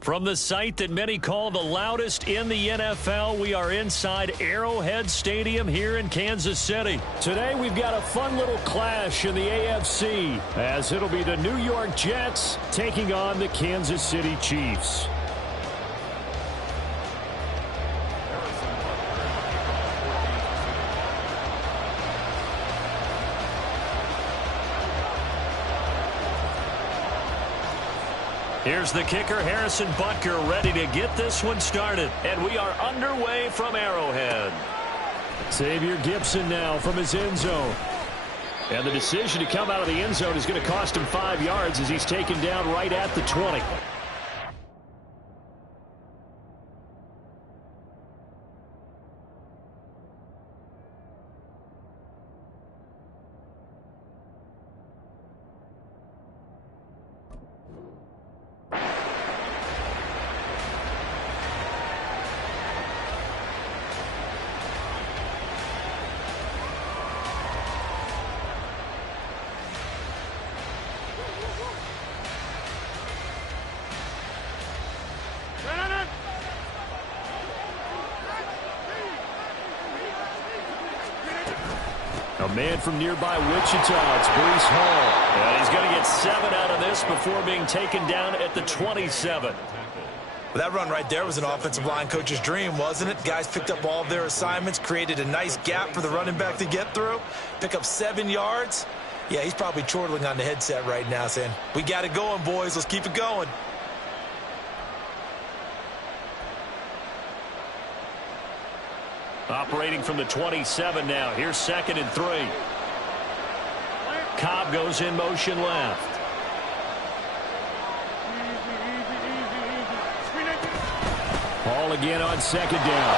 From the site that many call the loudest in the NFL, we are inside Arrowhead Stadium here in Kansas City. Today we've got a fun little clash in the AFC, as it'll be the New York Jets taking on the Kansas City Chiefs. Here's the kicker, Harrison Butker, ready to get this one started. And we are underway from Arrowhead. Xavier Gipson now from his end zone. And the decision to come out of the end zone is going to cost him 5 yards as he's taken down right at the 20. A man from nearby Wichita, it's Breece Hall. And he's going to get 7 out of this before being taken down at the 27. Well, that run right there was an offensive line coach's dream, wasn't it? Guys picked up all of their assignments, created a nice gap for the running back to get through, pick up 7 yards. Yeah, he's probably chortling on the headset right now saying, we got it going, boys. Let's keep it going. Operating from the 27 now. Here's 2nd and 3. Cobb goes in motion left. Hall again on 2nd down.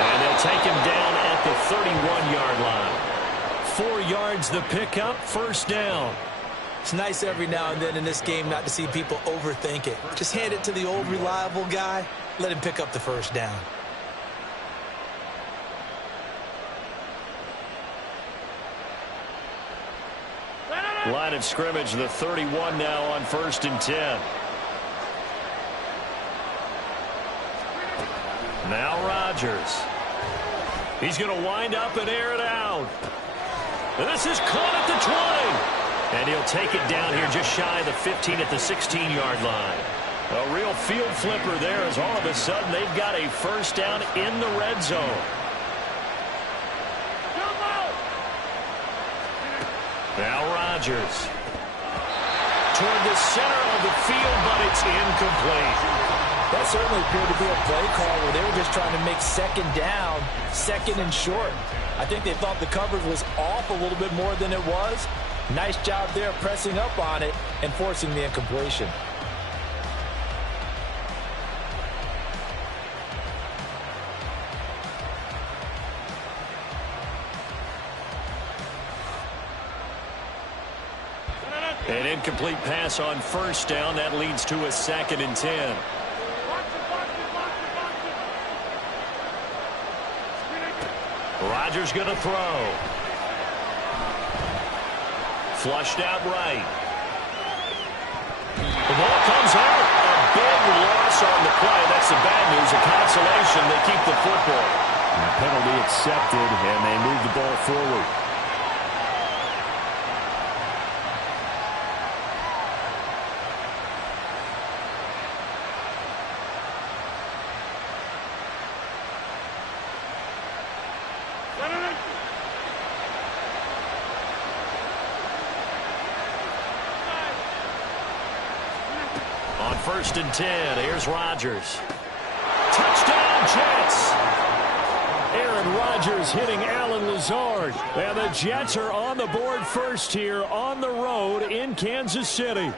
And they'll take him down at the 31-yard line. 4 yards the pickup, 1st down. It's nice every now and then in this game not to see people overthink it. Just hand it to the old reliable guy. Let him pick up the 1st down. Line of scrimmage, the 31 now on 1st and 10. Now Rodgers. He's going to wind up and air it out. And this is caught at the 20. And he'll take it down here just shy of the 15 at the 16-yard line. A real field flipper there as all of a sudden they've got a 1st down in the red zone. Now Rodgers toward the center of the field, but it's incomplete. That certainly appeared to be a play call where they were just trying to make 2nd down, 2nd and short. I think they thought the coverage was off a little bit more than it was. Nice job there pressing up on it and forcing the incompletion. An incomplete pass on 1st down. That leads to a 2nd and 10. Rodgers going to throw. Flushed out right. The ball comes out. A big loss on the play. That's the bad news. A consolation. They keep the football. And penalty accepted, and they move the ball forward. On 1st and 10, here's Rodgers. Touchdown, Jets! Aaron Rodgers hitting Allen Lazard. And the Jets are on the board first here on the road in Kansas City.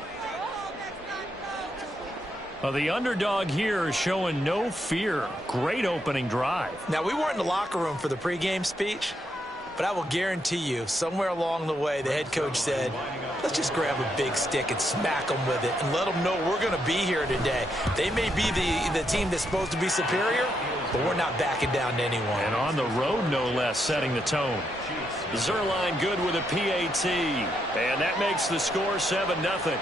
The underdog here showing no fear. Great opening drive. Now, we weren't in the locker room for the pregame speech, but I will guarantee you, somewhere along the way, the head coach said, let's just grab a big stick and smack them with it and let them know we're going to be here today. They may be the team that's supposed to be superior, but we're not backing down to anyone. And on the road, no less, setting the tone. Zerline good with a PAT. And that makes the score 7-0.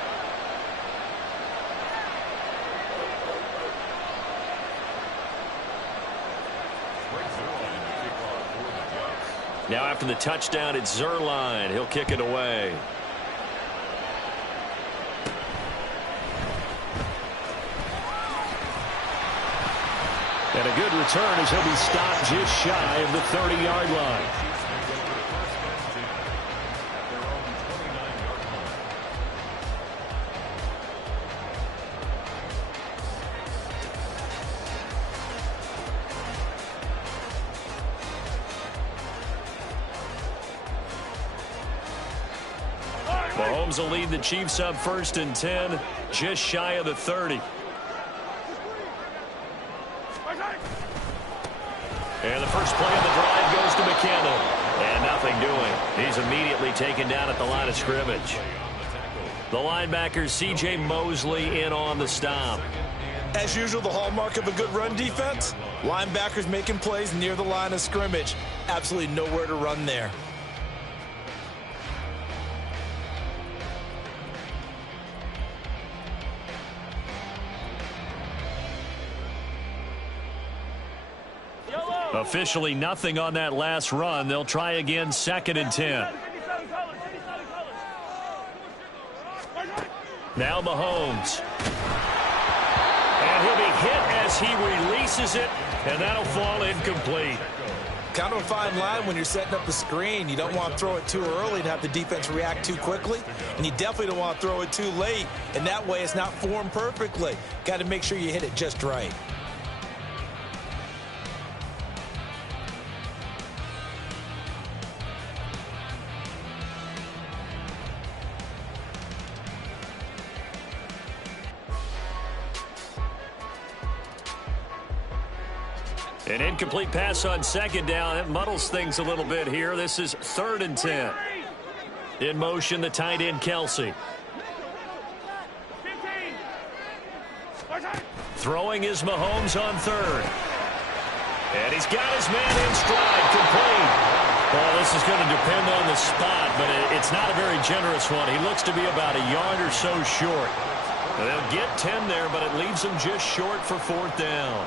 Now after the touchdown, it's Zerline. He'll kick it away. And a good return as he'll be stopped just shy of the 30-yard line. Mahomes will lead the Chiefs up 1st and 10, just shy of the 30. And the first play of the drive goes to McKinnon. And nothing doing. He's immediately taken down at the line of scrimmage. The linebacker, C.J. Mosley, in on the stop. As usual, the hallmark of a good run defense, linebackers making plays near the line of scrimmage. Absolutely nowhere to run there. Officially nothing on that last run. They'll try again 2nd and 10. Now Mahomes. And he'll be hit as he releases it, and that'll fall incomplete. Kind of a fine line when you're setting up the screen. You don't want to throw it too early and have the defense react too quickly. And you definitely don't want to throw it too late. And that way it's not formed perfectly. Got to make sure you hit it just right. An incomplete pass on 2nd down. It muddles things a little bit here. This is 3rd and 10. In motion, the tight end, Kelsey. Throwing is Mahomes on 3rd. And he's got his man in stride, complete. Well, this is going to depend on the spot, but it's not a very generous one. He looks to be about a yard or so short. They'll get 10 there, but it leaves him just short for 4th down.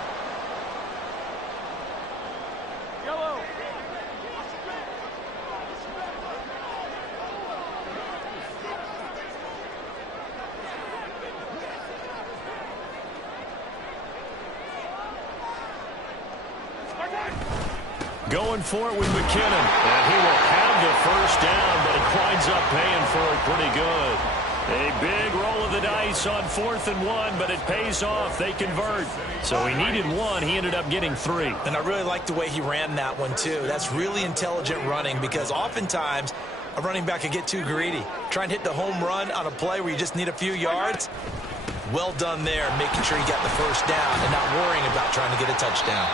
Going for it with McKinnon. And he will have the 1st down, but it winds up paying for it pretty good. A big roll of the dice on 4th and 1, but it pays off. They convert. So he needed 1. He ended up getting 3. And I really like the way he ran that one, too. That's really intelligent running because oftentimes a running back can get too greedy. Try and hit the home run on a play where you just need a few yards. Well done there, making sure he got the 1st down and not worrying about trying to get a touchdown.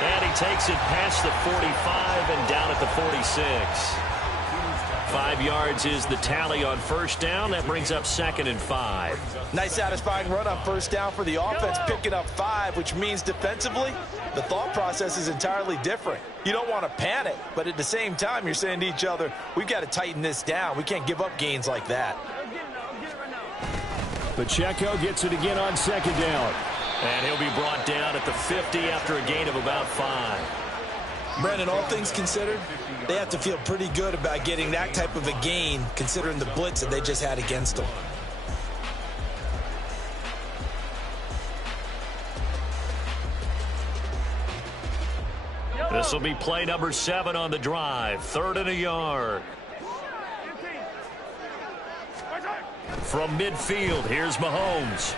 And he takes it past the 45 and down at the 46. 5 yards is the tally on 1st down. That brings up 2nd and 5. Nice satisfying run on 1st down for the offense, picking up 5, which means defensively, the thought process is entirely different. You don't want to panic, but at the same time, you're saying to each other, we've got to tighten this down. We can't give up gains like that. Pacheco gets it again on 2nd down. And he'll be brought down at the 50 after a gain of about 5. Brandon, all things considered, they have to feel pretty good about getting that type of a gain considering the blitz that they just had against them. This will be play number 7 on the drive. 3rd and a yard. From midfield, here's Mahomes.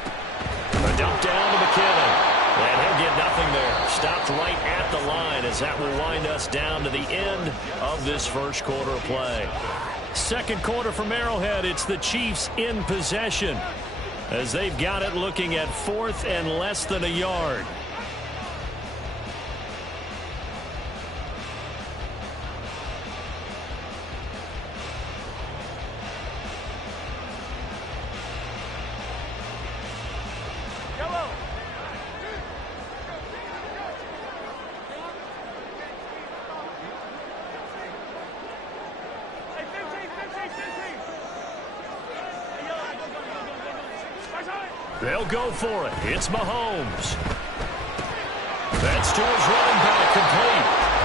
A dump down to McKinnon. And he'll get nothing there. Stopped right at the line as that will wind us down to the end of this 1st quarter of play. 2nd quarter from Arrowhead. It's the Chiefs in possession as they've got it looking at 4th and less than a yard. They'll go for it. It's Mahomes. That's to his running back, complete.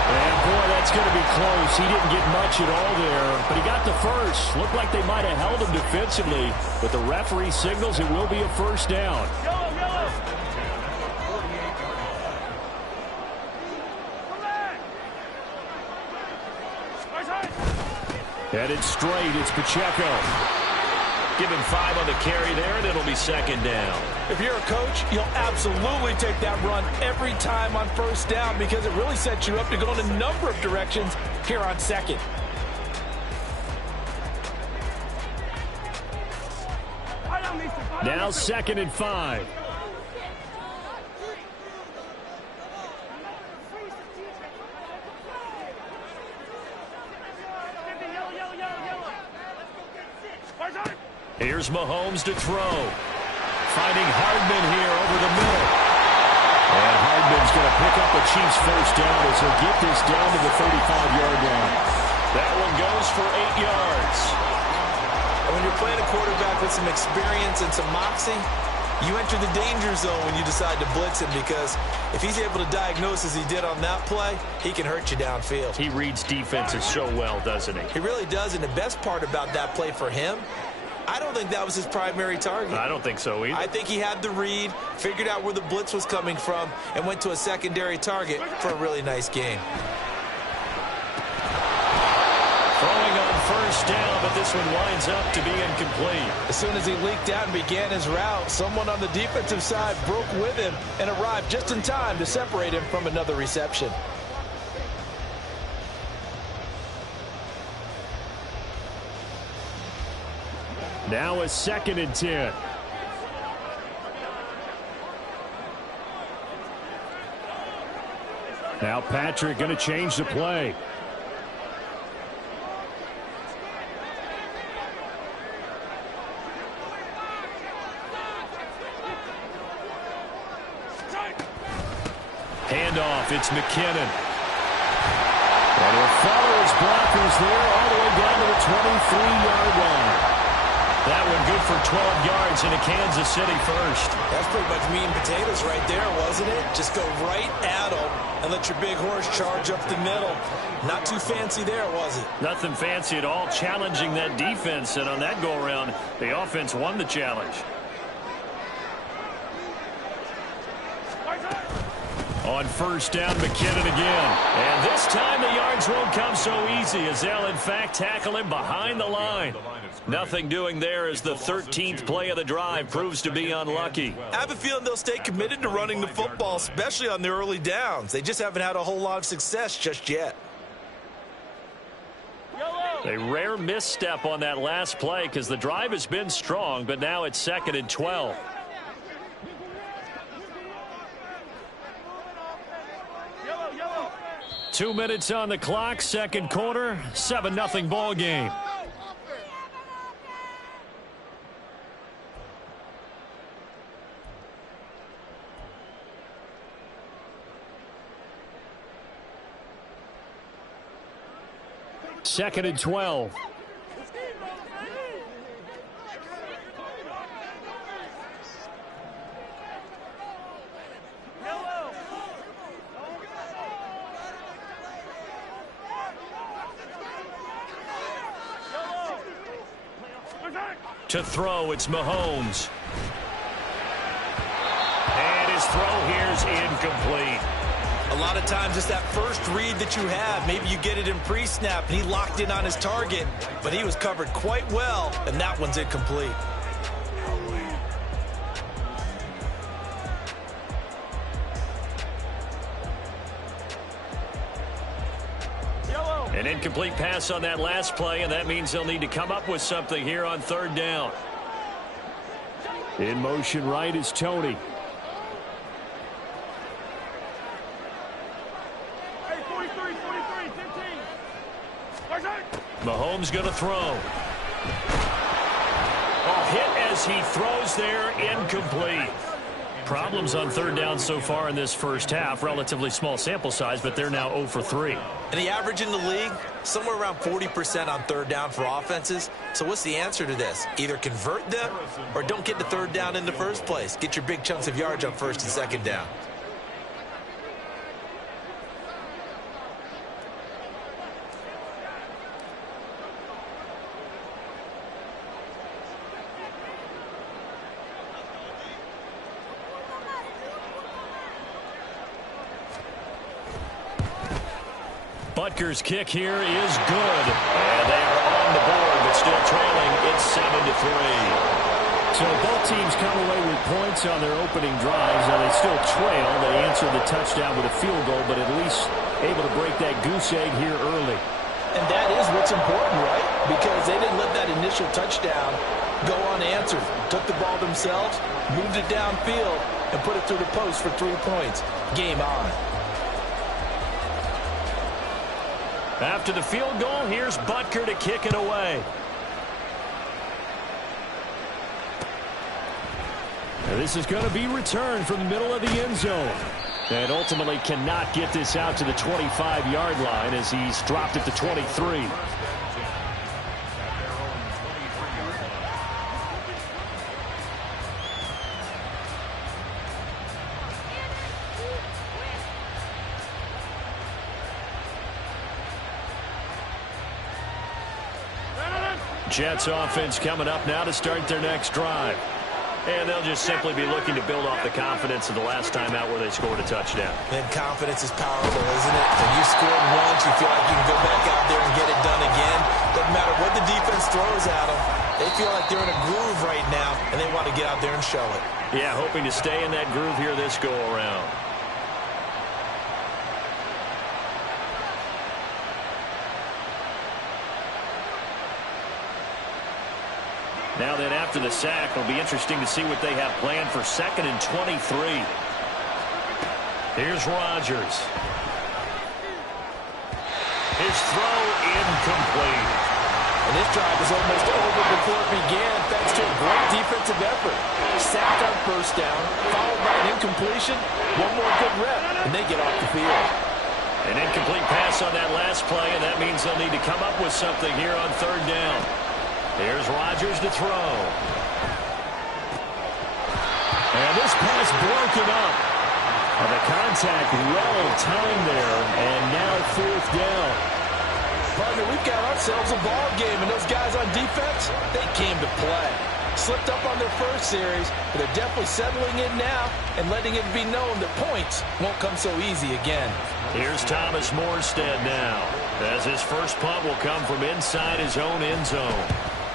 And, boy, that's going to be close. He didn't get much at all there, but he got the first. Looked like they might have held him defensively, but the referee signals it will be a first down. Headed straight, it's Pacheco. Give him 5 on the carry there, and it'll be second down. If you're a coach, you'll absolutely take that run every time on first down because it really sets you up to go in a number of directions here on second. Now 2nd and 5. Here's Mahomes to throw. Finding Hardman here over the middle. And Hardman's going to pick up the Chiefs' first down as he'll get this down to the 35-yard line. That one goes for 8 yards. And when you're playing a quarterback with some experience and some moxie, you enter the danger zone when you decide to blitz him because if he's able to diagnose as he did on that play, he can hurt you downfield. He reads defenses so well, doesn't he? He really does, and the best part about that play for him, I don't think that was his primary target. I don't think so either. I think he had the read, figured out where the blitz was coming from, and went to a secondary target for a really nice game. Throwing on first down, but this one winds up to be incomplete. As soon as he leaked out and began his route, someone on the defensive side broke with him and arrived just in time to separate him from another reception. Now a 2nd and 10. Now Patrick going to change the play. Handoff, it's McKinnon. And he'll follow his blockers there all the way down to the 23-yard line. That one good for 12 yards into Kansas City first. That's pretty much meat and potatoes right there, wasn't it? Just go right at them and let your big horse charge up the middle. Not too fancy there, was it? Nothing fancy at all, challenging that defense. And on that go-around, the offense won the challenge. On first down, McKinnon again. And this time the yards won't come so easy as they'll, in fact, tackle him behind the line. Nothing doing there as the 13th play of the drive proves to be unlucky. I have a feeling they'll stay committed to running the football, especially on their early downs. They just haven't had a whole lot of success just yet. A rare misstep on that last play because the drive has been strong, but now it's 2nd and 12. Two minutes on the clock, second quarter, 7-0 ball game. Second and 12. To throw, it's Mahomes. And his throw here's incomplete. A lot of times it's that first read that you have. Maybe you get it in pre-snap and he locked in on his target, but he was covered quite well, and that one's incomplete. An incomplete pass on that last play, and that means they'll need to come up with something here on third down. In motion right is Tony. Mahomes going to throw. A hit as he throws there, incomplete. problems on third down so far in this first half. Relatively small sample size, but they're now 0 for 3. And the average in the league, somewhere around 40% on third down for offenses. So what's the answer to this? Either convert them or don't get to third down in the first place. Get your big chunks of yards on first and second down. Butker's kick here is good. And they are on the board, but still trailing. It's 7-3. So both teams come away with points on their opening drives. Now they still trail. They answered the touchdown with a field goal, but at least able to break that goose egg here early. And that is what's important, right? Because they didn't let that initial touchdown go unanswered. Took the ball themselves, moved it downfield, and put it through the post for 3 points. Game on. After the field goal, here's Butker to kick it away. Now this is going to be returned from the middle of the end zone. And ultimately cannot get this out to the 25-yard line as he's dropped at the 23. Jets offense coming up now to start their next drive. And they'll just simply be looking to build off the confidence of the last time out where they scored a touchdown. And confidence is powerful, isn't it? When you scored once, you feel like you can go back out there and get it done again. Doesn't matter what the defense throws at them. They feel like they're in a groove right now, and they want to get out there and show it. Yeah, hoping to stay in that groove here this go-around. Now then, after the sack, it'll be interesting to see what they have planned for 2nd and 23. Here's Rodgers. His throw incomplete. And this drive was almost over before it began thanks to a great defensive effort. Sacked on first down, followed by an incompletion. One more good rep, and they get off the field. An incomplete pass on that last play, and that means they'll need to come up with something here on third down. Here's Rodgers to throw. And this pass broken up. And the contact well timed there, and now 4th down. Partner, we've got ourselves a ball game, and those guys on defense, they came to play. Slipped up on their first series, but they're definitely settling in now and letting it be known that points won't come so easy again. Here's Thomas Morstead now, as his first punt will come from inside his own end zone.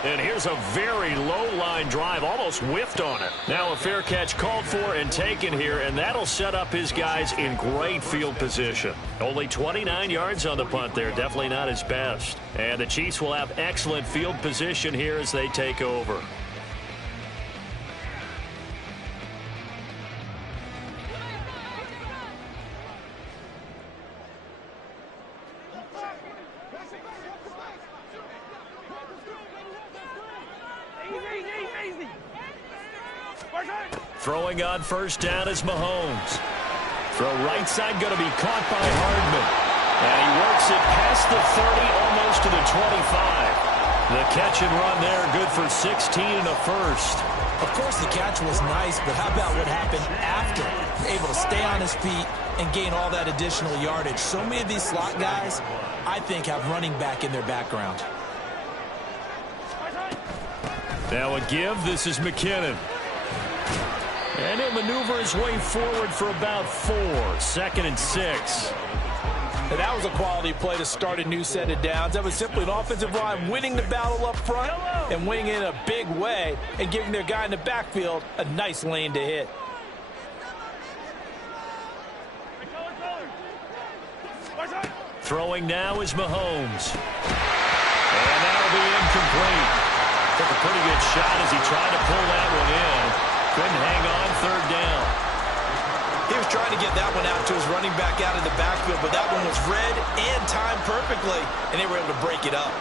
And here's a very low-line drive, almost whiffed on it. Now a fair catch called for and taken here, and that'll set up his guys in great field position. Only 29 yards on the punt there, definitely not his best. And the Chiefs will have excellent field position here as they take over. Throwing on first down is Mahomes. Throw right side going to be caught by Hardman. And he works it past the 30, almost to the 25. The catch and run there, good for 16 and a first. Of course, the catch was nice, but how about what happened after? Able to stay on his feet and gain all that additional yardage. So many of these slot guys, I think, have running back in their background. Now a give. This is McKinnon. And he'll maneuver his way forward for about 4. 2nd and 6. And that was a quality play to start a new set of downs. That was simply an offensive line winning the battle up front and winning it in a big way and giving their guy in the backfield a nice lane to hit. Throwing now is Mahomes. And that'll be incomplete. Took a pretty good shot as he tried to pull that one in. Couldn't hang on third down. He was trying to get that one out to his running back out of the backfield, but that one was read and timed perfectly, and they were able to break it up.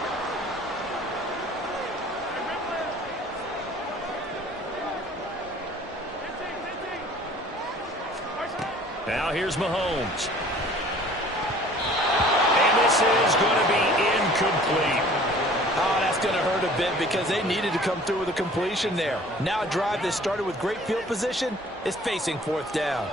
Now here's Mahomes. And this is going to be incomplete. Oh, that's going to hurt a bit because they needed to come through with a completion there. Now a drive that started with great field position is facing fourth down.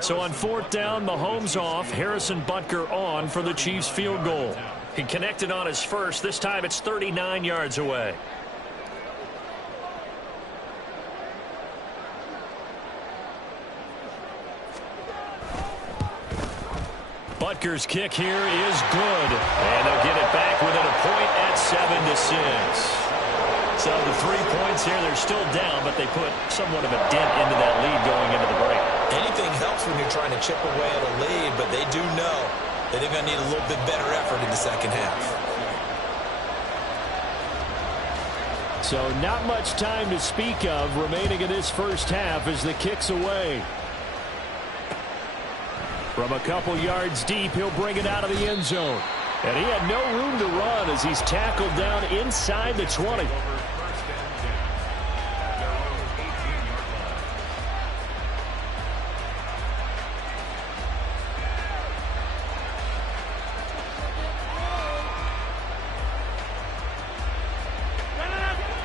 So on fourth down, Mahomes off, Harrison Butker on for the Chiefs field goal. He connected on his first. This time it's 39 yards away. Butker's kick here is good. And they'll get it back within a point at 7-6. So the 3 points here, they're still down, but they put somewhat of a dent into that lead going into the break. Anything helps when you're trying to chip away at a lead, but they do know that they're going to need a little bit better effort in the second half. So not much time to speak of remaining in this first half as the kick's away. From a couple yards deep, he'll bring it out of the end zone. And he had no room to run as he's tackled down inside the 20.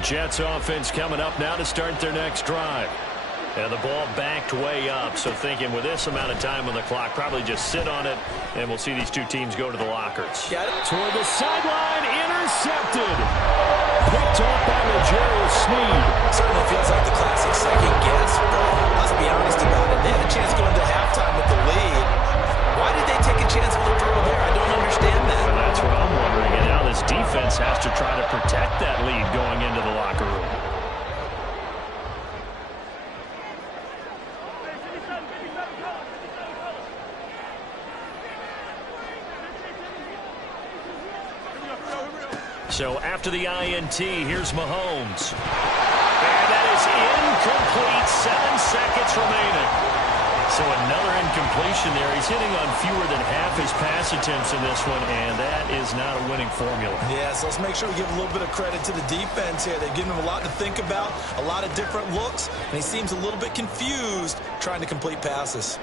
Jets offense coming up now to start their next drive. And the ball backed way up, so thinking with this amount of time on the clock, probably just sit on it, and we'll see these two teams go to the lockers. Got it. Toward the sideline, intercepted. Picked off by Legarius Sneed. Certainly feels like the classic second guess, but let's be honest about it. They had a chance going to halftime with the lead. Why did they take a chance for the throw there? I don't understand that. Well, that's what I'm wondering, and now this defense has to try to protect that lead going into the locker room. So after the INT, here's Mahomes. And that is incomplete. 7 seconds remaining. So another incompletion there. He's hitting on fewer than half his pass attempts in this one, and that is not a winning formula. Yeah, so let's make sure we give a little bit of credit to the defense here. They've given him a lot to think about, a lot of different looks, and he seems a little bit confused trying to complete passes.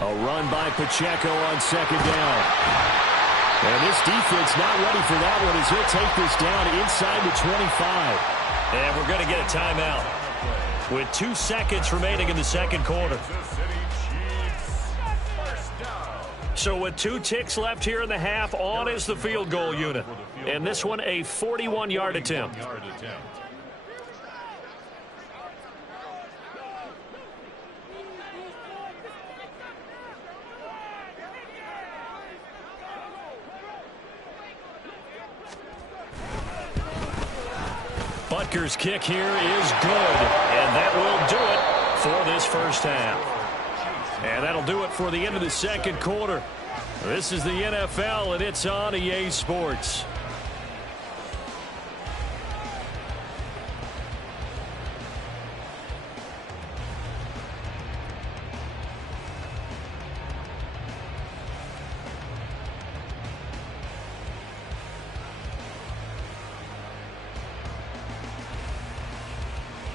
A run by Pacheco on second down. And this defense not ready for that one as he'll take this down inside the 25. And we're going to get a timeout with 2 seconds remaining in the second quarter. So with 2 ticks left here in the half, on is the field goal unit. And this one a 41-yard attempt. Butker's kick here is good, and that will do it for this first half. And that'll do it for the end of the second quarter. This is the NFL, and it's on EA Sports.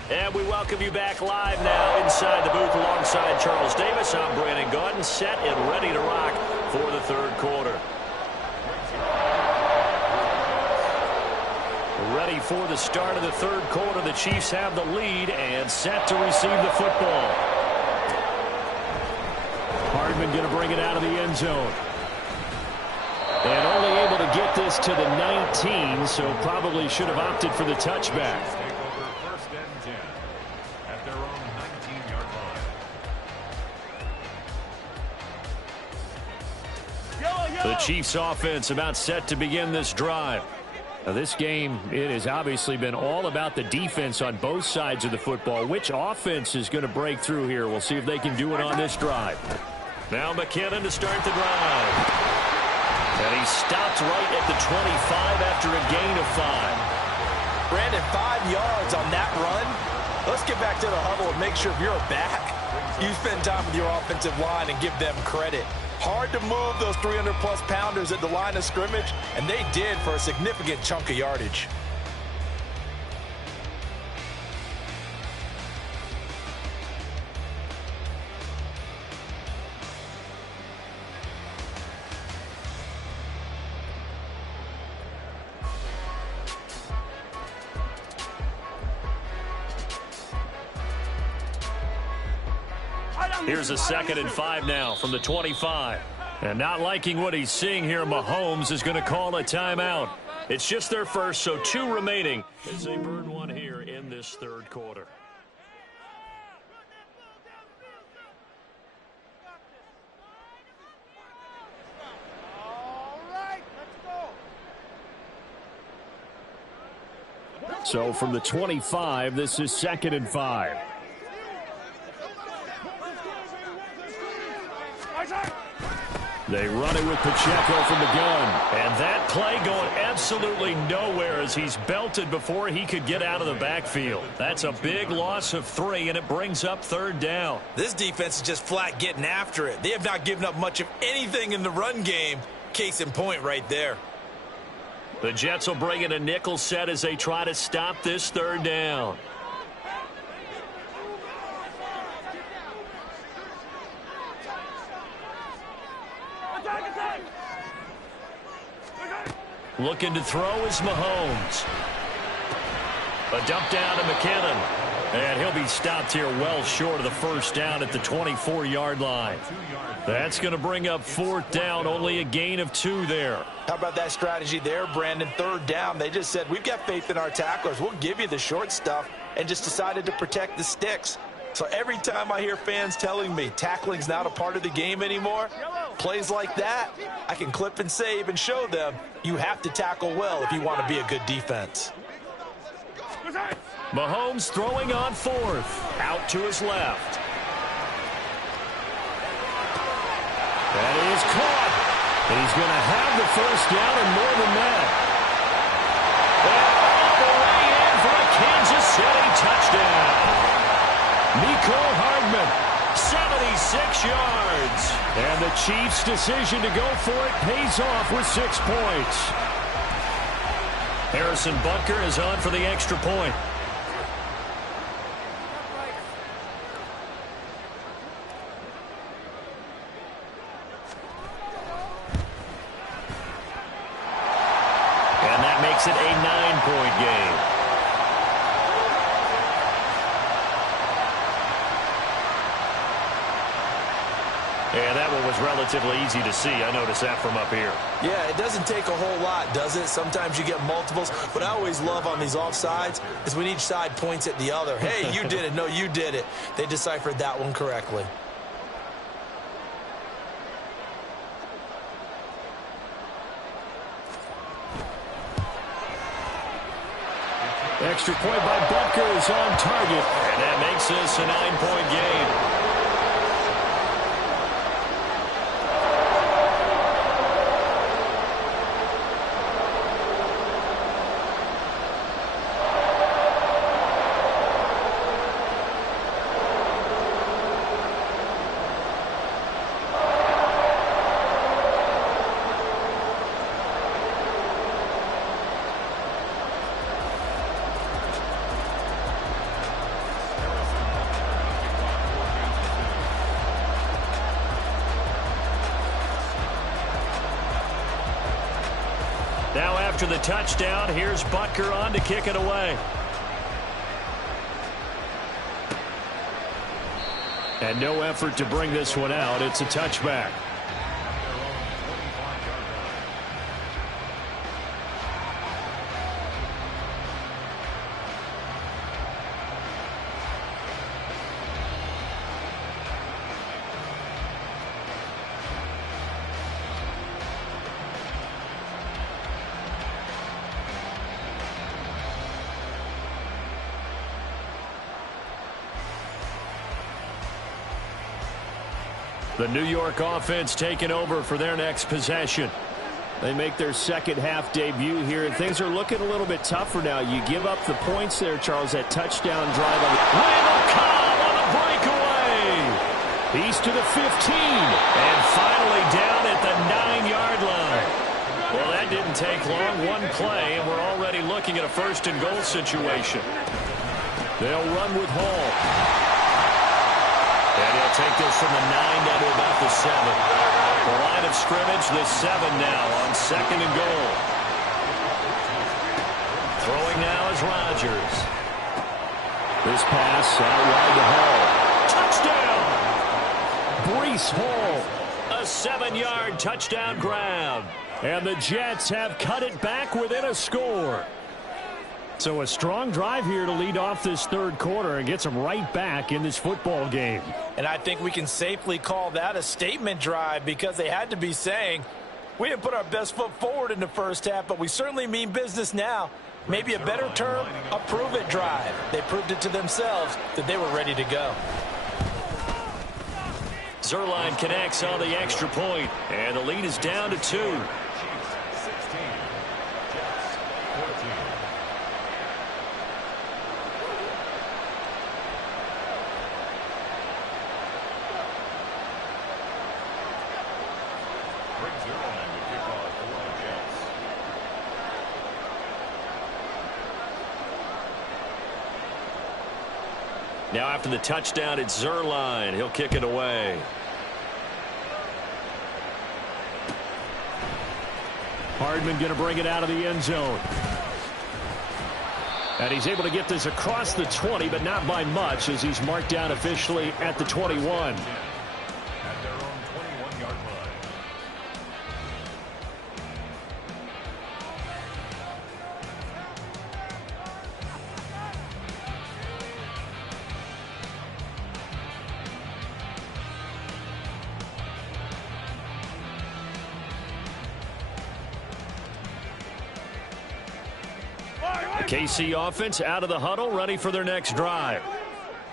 And we welcome you back live now inside the booth alongside Charles Davis. I'm Brandon Gaudin, set and ready to rock for the third quarter. Ready for the start of the third quarter. The Chiefs have the lead and set to receive the football. Hardman going to bring it out of the end zone. And only able to get this to the 19, so probably should have opted for the touchback. The Chiefs offense about set to begin this drive. Now this game, it has obviously been all about the defense on both sides of the football. Which offense is going to break through here? We'll see if they can do it on this drive. Now McKinnon to start the drive. And he stopped right at the 25 after a gain of 5. Brandon, 5 yards on that run. Let's get back to the huddle and make sure if you're a back, you spend time with your offensive line and give them credit. Hard to move those 300-plus pounders at the line of scrimmage, and they did for a significant chunk of yardage. Here's a 2nd and 5 now from the 25. And not liking what he's seeing here, Mahomes is going to call a timeout. It's just their first, so 2 remaining as they burn one here in this 3rd quarter. All right, let's go. So from the 25, this is 2nd and 5. They run it with Pacheco from the gun. And that play going absolutely nowhere as he's belted before he could get out of the backfield. That's a big loss of 3, and it brings up 3rd down. This defense is just flat getting after it. They have not given up much of anything in the run game. Case in point right there. The Jets will bring in a nickel set as they try to stop this 3rd down. Looking to throw is Mahomes. A dump down to McKinnon. And he'll be stopped here well short of the 1st down at the 24-yard line. That's going to bring up 4th down, only a gain of 2 there. How about that strategy there, Brandon? 3rd down. They just said, we've got faith in our tacklers. We'll give you the short stuff, and just decided to protect the sticks. So every time I hear fans telling me tackling's not a part of the game anymore, plays like that, I can clip and save and show them you have to tackle well if you want to be a good defense. Mahomes throwing on 4th. Out to his left. That is caught. And he's going to have the 1st down and more than that. And all the way in for a Kansas City touchdown. Mecole Hardman, 76 yards. And the Chiefs' decision to go for it pays off with 6 points. Harrison Butker is on for the extra point. And that makes it a 9-point game. And that one was relatively easy to see. I noticed that from up here. Yeah, it doesn't take a whole lot, does it? Sometimes you get multiples. What I always love on these offsides is when each side points at the other. Hey, you did it. No, you did it. They deciphered that one correctly. Extra point by Butker is on target. And that makes this a 9-point game. Now after the touchdown, here's Butker on to kick it away. And no effort to bring this one out. It's a touchback. The New York offense taking over for their next possession. They make their second half debut here, and things are looking a little bit tougher now. You give up the points there, Charles, that touchdown drive. Randall Cobb on the breakaway. He's to the 15. And finally down at the 9-yard line. Well, that didn't take long. One play, and we're already looking at a first-and-goal situation. They'll run with Hall. And he'll take this from the 9 down to about the 7. The line of scrimmage, the 7 now on second and goal. Throwing now is Rodgers. This pass out wide to Hall. Touchdown! Breece Hall. A 7-yard touchdown grab. And the Jets have cut it back within a score. So a strong drive here to lead off this third quarter and gets them right back in this football game. And I think we can safely call that a statement drive because they had to be saying, we didn't put our best foot forward in the first half, but we certainly mean business now. Maybe a better term, a prove-it drive. They proved it to themselves that they were ready to go. Zuerlein connects on the extra point, and the lead is down to 2. Now after the touchdown, it's Zuerlein. He'll kick it away. Hardman going to bring it out of the end zone. And he's able to get this across the 20, but not by much as he's marked down officially at the 21. KC offense out of the huddle, ready for their next drive.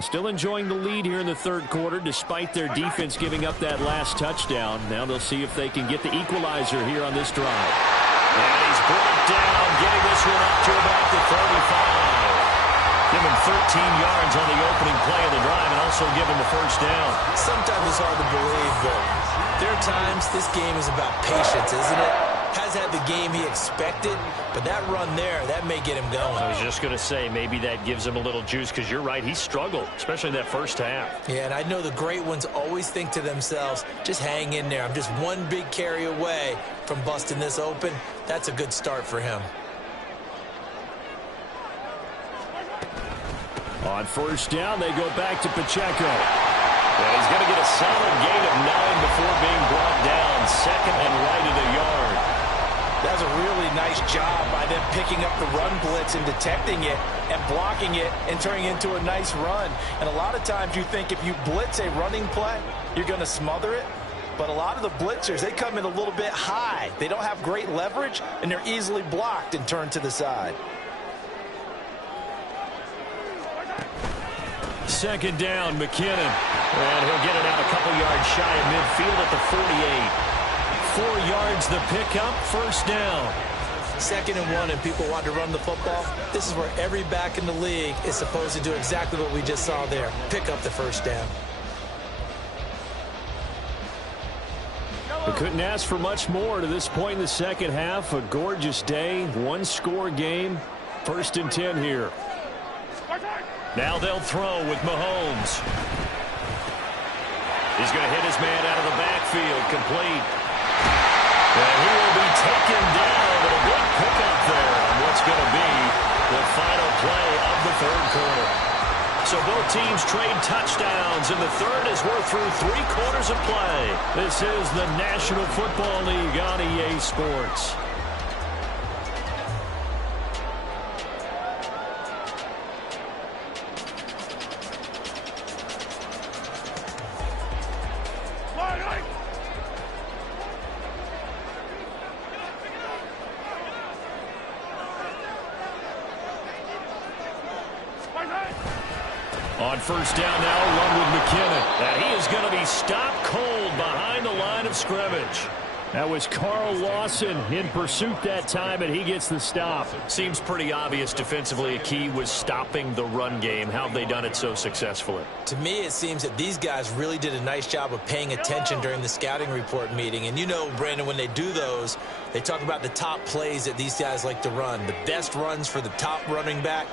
Still enjoying the lead here in the third quarter despite their defense giving up that last touchdown. Now they'll see if they can get the equalizer here on this drive. And he's brought down, getting this one up to about the 35. Give him 13 yards on the opening play of the drive and also give him a first down. Sometimes it's hard to believe, but there are times this game is about patience, isn't it? Has had the game he expected, but that run there, that may get him going. I was just going to say, maybe that gives him a little juice because you're right, he struggled, especially in that first half. Yeah, and I know the great ones always think to themselves, just hang in there. I'm just one big carry away from busting this open. That's a good start for him. On first down, they go back to Pacheco. And he's going to get a solid gain of 9 before being brought down. Second and right at a yard. That was a really nice job by them picking up the run blitz and detecting it and blocking it and turning it into a nice run. And a lot of times you think if you blitz a running play, you're going to smother it. But a lot of the blitzers, they come in a little bit high. They don't have great leverage, and they're easily blocked and turned to the side. Second down, McKinnon. And he'll get it out a couple yards shy of midfield at the 48. 4 yards the pickup, first down. 2nd and 1, and people want to run the football. This is where every back in the league is supposed to do exactly what we just saw there. Pick up the first down. We couldn't ask for much more to this point in the second half. A gorgeous day, one-score game. 1st and 10 here. Now they'll throw with Mahomes. He's going to hit his man out of the backfield, complete. And he will be taken down with a big pickup there on what's going to be the final play of the third quarter. So both teams trade touchdowns, and the third as we're through 3 quarters of play. This is the National Football League on EA Sports. On first down now, run with McKinnon. And he is going to be stopped cold behind the line of scrimmage. That was Carl Lawson in pursuit that time, and he gets the stop. Seems pretty obvious defensively. A key was stopping the run game. How have they done it so successfully? To me, it seems that these guys really did a nice job of paying attention during the scouting report meeting. And you know, Brandon, when they do those, they talk about the top plays that these guys like to run. The best runs for the top running back,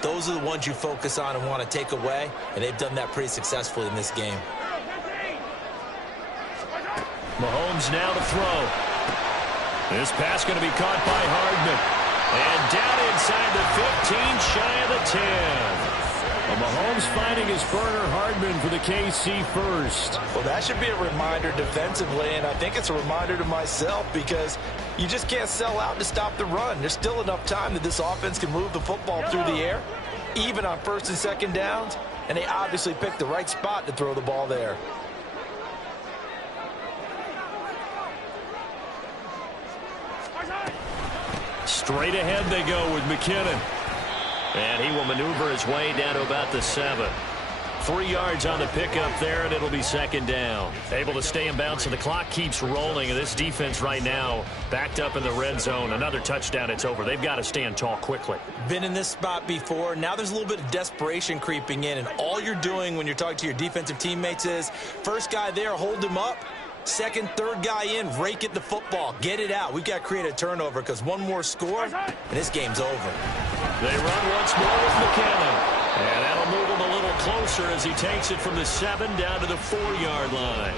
those are the ones you focus on and want to take away. And they've done that pretty successfully in this game. Mahomes now to throw. This pass going to be caught by Hardman. And down inside the 15, shy of the 10. Well, Mahomes finding his burner, Hardman, for the KC first. Well, that should be a reminder defensively, and I think it's a reminder to myself because you just can't sell out to stop the run. There's still enough time that this offense can move the football through the air, even on first and second downs, and they obviously picked the right spot to throw the ball there. Straight ahead they go with McKinnon. And he will maneuver his way down to about the 7. 3 yards on the pickup there, and it'll be second down. Able to stay in bounds, so the clock keeps rolling. And this defense right now backed up in the red zone. Another touchdown, it's over. They've got to stand tall quickly. Been in this spot before. Now there's a little bit of desperation creeping in. And all you're doing when you're talking to your defensive teammates is, first guy there, hold him up. Second, third guy in, rake at the football. Get it out. We've got to create a turnover because one more score, and this game's over. They run once more with McKinnon. And that'll move him a little closer as he takes it from the 7 down to the 4-yard line.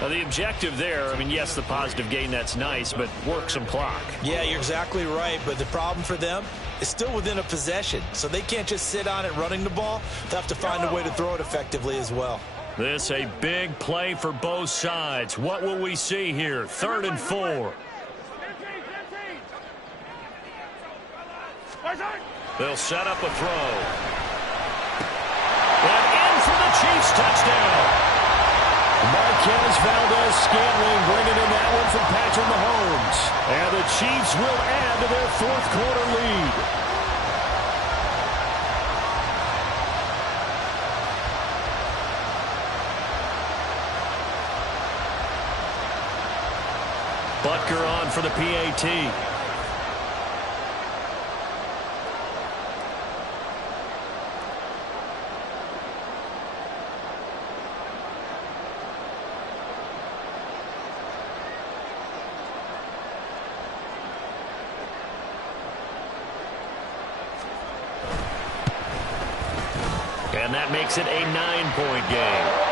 Now, the objective there, I mean, yes, the positive gain, that's nice, but work some clock. Yeah, you're exactly right, but the problem for them is still within a possession. So they can't just sit on it running the ball. They'll have to find a way to throw it effectively as well. This a big play for both sides. What will we see here? 3rd and 4. They'll set up a throw. And in for the Chiefs touchdown. Marquez Valdez-Scantling bringing in that one from Patrick Mahomes. And the Chiefs will add to their 4th quarter lead. Butker on for the PAT. And that makes it a 9-point game.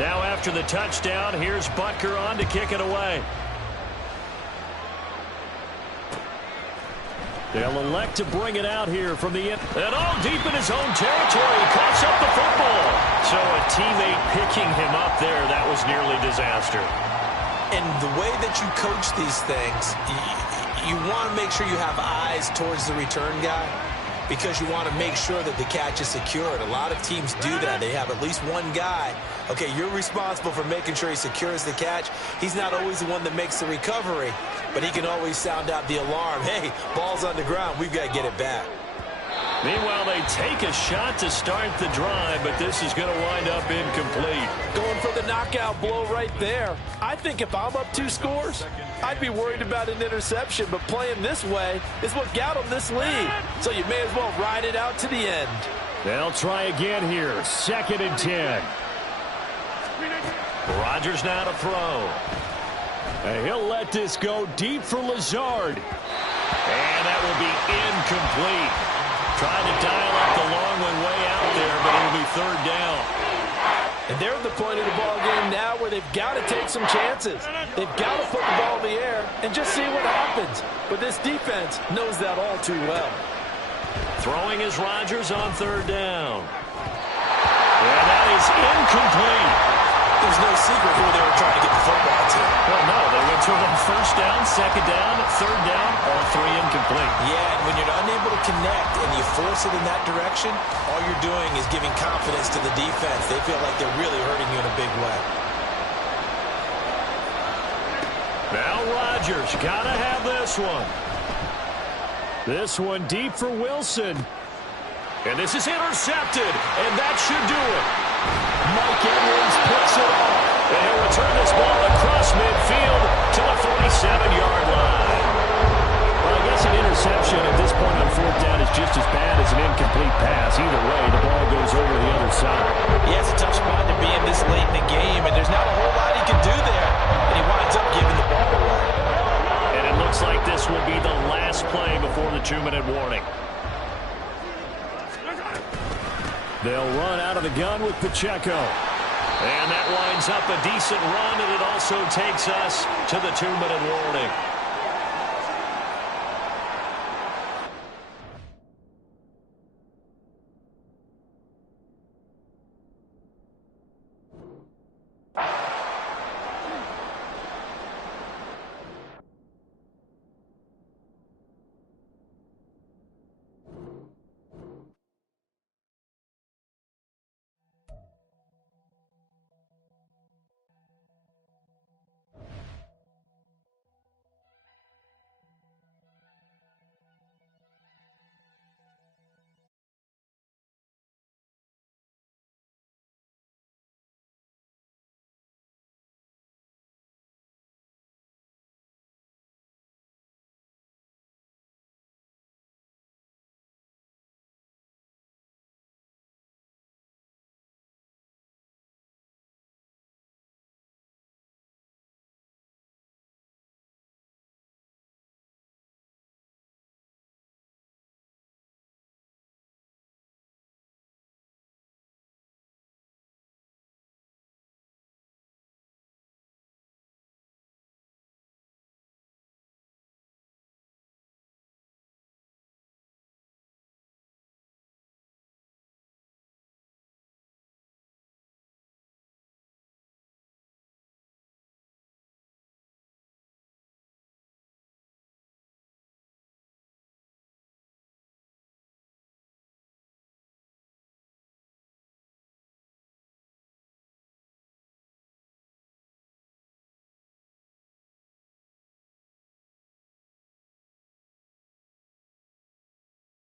Now after the touchdown, here's Butker on to kick it away. They'll elect to bring it out here from the end. And all deep in his own territory. He coughs up the football. So a teammate picking him up there, that was nearly disaster. And the way that you coach these things, you want to make sure you have eyes towards the return guy, because you want to make sure that the catch is secured. A lot of teams do that. They have at least one guy. Okay, you're responsible for making sure he secures the catch. He's not always the one that makes the recovery, but he can always sound out the alarm. Hey, ball's on the ground. We've got to get it back. Meanwhile, they take a shot to start the drive, but this is going to wind up incomplete. Going for the knockout blow right there. I think if I'm up 2 scores, I'd be worried about an interception, but playing this way is what got them this lead. So you may as well ride it out to the end. They'll try again here. 2nd and 10. Rodgers now to throw. And he'll let this go deep for Lazard. And that will be incomplete. Trying to dial up the long one way out there, but it'll be 3rd down. And they're at the point of the ball game now where they've got to take some chances. They've got to put the ball in the air and just see what happens. But this defense knows that all too well. Throwing is Rodgers on 3rd down. And that is incomplete. there's no secret who they were trying to get the football to. Well, no, they went to him first down, second down, third down, all three incomplete. Yeah, and when you're unable to connect and you force it in that direction, all you're doing is giving confidence to the defense. They feel like they're really hurting you in a big way. Now Rodgers got to have this one. This one deep for Wilson. And this is intercepted, and that should do it. Mike Edwards picks it off, and he'll return this ball across midfield to the 47-yard line. Well, I guess an interception at this point on fourth down is just as bad as an incomplete pass. Either way, the ball goes over the other side. Yeah, it's a tough spot to be in this late in the game, and there's not a whole lot he can do there, and he winds up giving the ball away. And it looks like this will be the last play before the 2-minute warning. They'll run out of the gun with Pacheco. And that winds up a decent run, and it also takes us to the 2-minute warning.